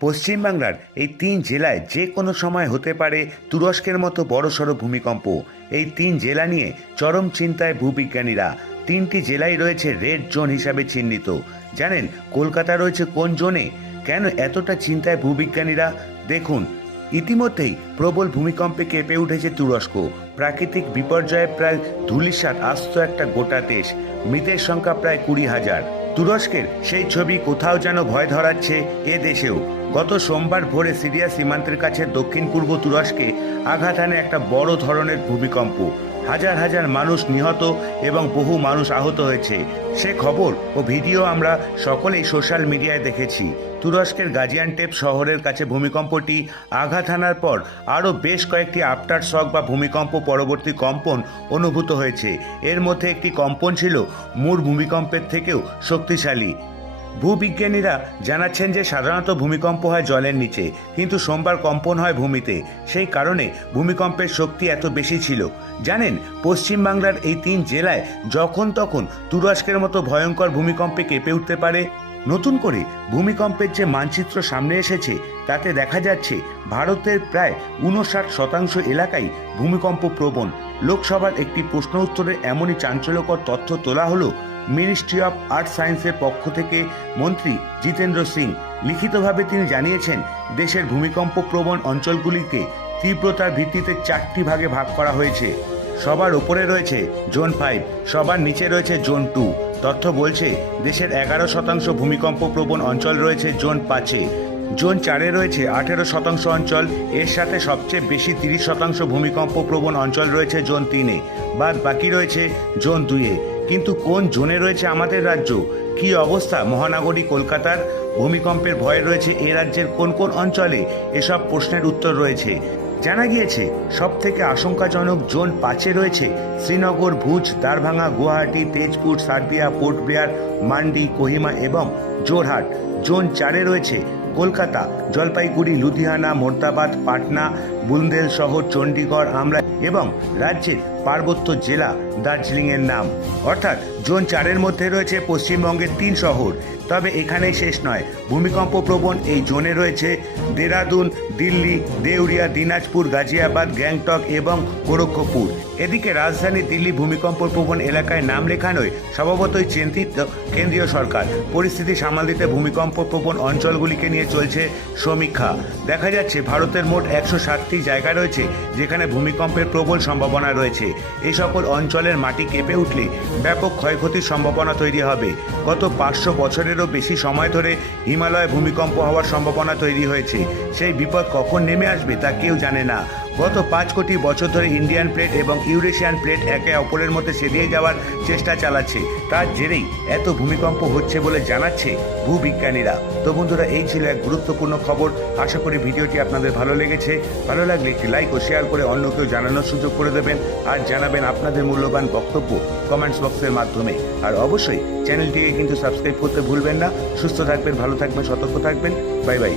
পশ্চিমবাংলার এই তিন জেলায় যে কোনো সময় হতে পারে তুরস্কের মতো বড়সড় ভূমিকম্প। এই তিন জেলা নিয়ে চরম চিন্তায় ভূবিজ্ঞানীরা। তিনটি জেলায় রয়েছে রেড জোন হিসাবে চিহ্নিত। জানেন, কলকাতা রয়েছে কোন জোনে? কেন এতটা চিন্তায় ভূবিজ্ঞানীরা? দেখুন, ইতিমধ্যেই প্রবল ভূমিকম্পে কেঁপে উঠেছে তুরস্ক। প্রাকৃতিক বিপর্যয়ে প্রায় ধুলিসাৎ আস্ত একটা গোটা দেশ। মৃতের সংখ্যা প্রায় কুড়ি হাজার। তুরস্কের সেই ছবি কোথাও যেন ভয় ধরাচ্ছে এ দেশেও। গত সোমবার ভোরে সিরিয়া সীমান্তের কাছে দক্ষিণ পূর্ব তুরস্কে আঘাত হানে একটা বড় ধরনের ভূমিকম্প। হাজার হাজার মানুষ নিহত এবং বহু মানুষ আহত হয়েছে। সে খবর ও ভিডিও আমরা সকলেই সোশ্যাল মিডিয়ায় দেখেছি। তুরস্কের গাজিয়ানটেপ শহরের কাছে ভূমিকম্পটি আঘাত হানার পর আরও বেশ কয়েকটি আফটার শক বা ভূমিকম্প পরবর্তী কম্পন অনুভূত হয়েছে। এর মধ্যে একটি কম্পন ছিল মূল ভূমিকম্পের থেকেও শক্তিশালী। ভূবিজ্ঞানীরা জানাচ্ছেন যে সাধারণত ভূমিকম্প হয় জলের নিচে, কিন্তু সোমবার কম্পন হয় ভূমিতে। সেই কারণে ভূমিকম্পের শক্তি এত বেশি ছিল। জানেন, পশ্চিমবাংলার এই তিন জেলায় যখন তখন তুরস্কের মতো ভয়ঙ্কর ভূমিকম্পে কেঁপে উঠতে পারে। নতুন করে ভূমিকম্পের যে মানচিত্র সামনে এসেছে, তাতে দেখা যাচ্ছে ভারতের প্রায় উনষাট শতাংশ এলাকাই ভূমিকম্প প্রবণ। লোকসভার একটি প্রশ্ন উত্তরে এমনই চাঞ্চল্যকর তথ্য তোলা হলো মিনিস্ট্রি অফ আর্থ সায়েন্সের পক্ষ থেকে মন্ত্রী জিতেন্দ্র সিং লিখিতভাবে তিনি জানিয়েছেন, দেশের ভূমিকম্প প্রবণ অঞ্চলগুলিকে তীব্রতার ভিত্তিতে চারটি ভাগে ভাগ করা হয়েছে। সবার উপরে রয়েছে জোন ফাইভ, সবার নিচে রয়েছে জোন টু। তথ্য বলছে, দেশের এগারো শতাংশ ভূমিকম্প প্রবণ অঞ্চল রয়েছে জোন পাঁচে। জোন চারে রয়েছে আঠেরো শতাংশ অঞ্চল, এর সাথে সবচেয়ে বেশি তিরিশ শতাংশ ভূমিকম্প প্রবণ অঞ্চল রয়েছে জোন তিনে। বাদ বাকি রয়েছে জোন দুইয়ে। কিন্তু কোন জোনে রয়েছে আমাদের রাজ্য? কি অবস্থা? মহানগরী, কলকাতার ভূমিকম্পের ভয় রয়েছে এ রাজ্যের কোন কোন অঞ্চলে? এসব প্রশ্নের উত্তর রয়েছে। জানা গিয়েছে সব থেকে আশঙ্কাজনক জোন পাঁচে রয়েছে শ্রীনগর, ভুজ দারভাঙ্গা গুয়াহাটি, তেজপুর সার্দিয়া পোর্ট ব্লেয়ার, মান্ডি, কোহিমা এবং জোরহাট জোন চারে রয়েছে কলকাতা, জলপাইগুড়ি, লুধিয়ানা, মোর্দাবাদ, পাটনা বুন্দেল শহর চণ্ডীগড়, আমরা এবং রাজ্যের পার্বত্য জেলা দার্জিলিংয়ের নাম। অর্থাৎ জোন চারের মধ্যে রয়েছে পশ্চিমবঙ্গের তিন শহর। তবে এখানেই শেষ নয়। ভূমিকম্প প্রবণ এই জোনে রয়েছে দেরাদুন, দিল্লি, দেউরিয়া, দিনাজপুর, গাজিয়াবাদ, গ্যাংটক এবং গোরক্ষপুর। এদিকে রাজধানী দিল্লি ভূমিকম্প প্রবণ এলাকায় নাম লেখানোয় স্বভাবতই চিন্তিত কেন্দ্রীয় সরকার। পরিস্থিতি সামাল দিতে ভূমিকম্প প্রবণ অঞ্চলগুলিকে নিয়ে চলছে সমীক্ষা। দেখা যাচ্ছে ভারতের মোট একশো ষাটটি জায়গা রয়েছে যেখানে ভূমিকম্পের প্রবল সম্ভাবনা রয়েছে। এই সকল অঞ্চলের মাটি কেঁপে উঠলে ব্যাপক ক্ষয়ক্ষতির সম্ভাবনা তৈরি হবে। গত পাঁচশো বছরেরও বেশি সময় ধরে হিমালয়ে ভূমিকম্প হওয়ার সম্ভাবনা তৈরি হয়েছে। সেই বিপদ কখন নেমে আসবে তা কেউ জানে না। গত পাঁচ কোটি বছর ধরে ইন্ডিয়ান প্লেট এবং ইউরেশিয়ান প্লেট একে অপরের মধ্যে সেদিয়ে যাওয়ার চেষ্টা চালাচ্ছে। তার জেরেই এত ভূমিকম্প হচ্ছে বলে জানাচ্ছে ভূবিজ্ঞানীরা। তো বন্ধুরা, এই ছিল এক গুরুত্বপূর্ণ খবর। আশা করি ভিডিওটি আপনাদের ভালো লেগেছে। ভালো লাগলে একটি লাইক ও শেয়ার করে অন্য কেউ জানানোর সুযোগ করে দেবেন। আর জানাবেন আপনাদের মূল্যবান বক্তব্য কমেন্টস বক্সের মাধ্যমে। আর অবশ্যই চ্যানেলটিকে কিন্তু সাবস্ক্রাইব করতে ভুলবেন না। সুস্থ থাকবেন, ভালো থাকবেন, সতর্ক থাকবেন। Bye bye.